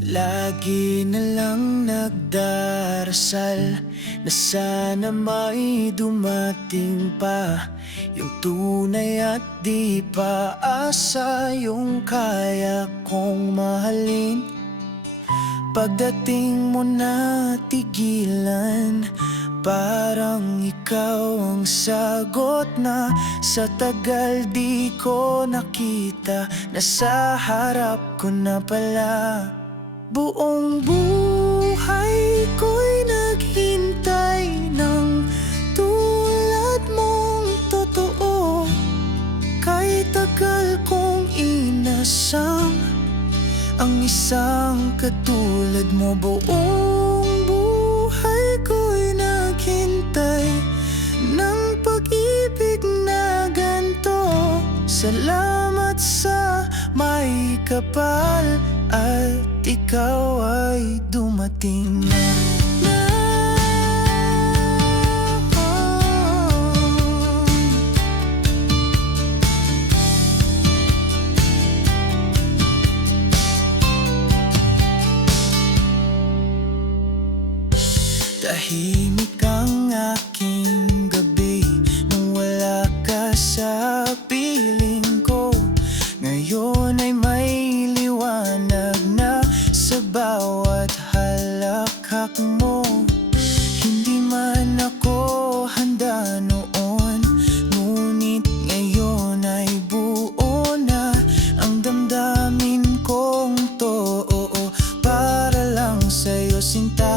Lagi na lang nagdarasal na sana may dumating pa yung tunay at di paasa, yung kaya kong mahalin. Pagdating mo na tigilan, parang ikaw ang sagot na sa tagal di ko nakita. Nasa harap ko na pala. Buong buhay ko'y naghintay ng tulad mong totoo. Kahit tagal kong inasam ang isang katulad mo. Buong buhay ko'y naghintay ng pag-ibig na ganito. Salamat sa may kapal at ikaw ay dumating na. Tahimik ang aking gabi nung wala ka sa piling ko. Ngayon ay may liwanag na sa bawat halakhak mo. Hindi man ako handa noon, ngunit ngayon ay buo na ang damdamin kong to, para lang sa'yo sinta.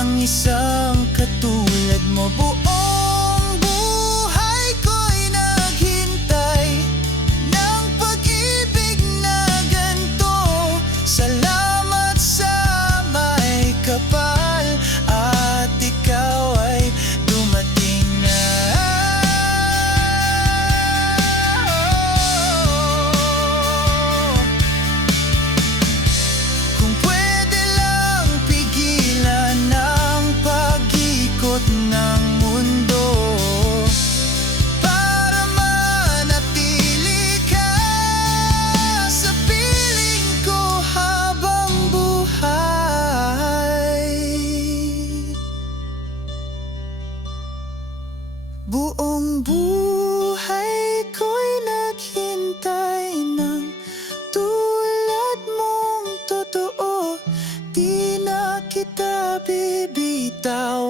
Ang isang katulad mo. Buong buhay ko'y naghintay ng pag-ibig na ganito. Salamat sa may kapal at ikaw ay dumating na. Kung pwede lang pigilan ng mundo para manatili ka sa piling ko habang buhay. Buong buhay ko'y naghintay ng tulad mong totoo. Di na kita bibitaw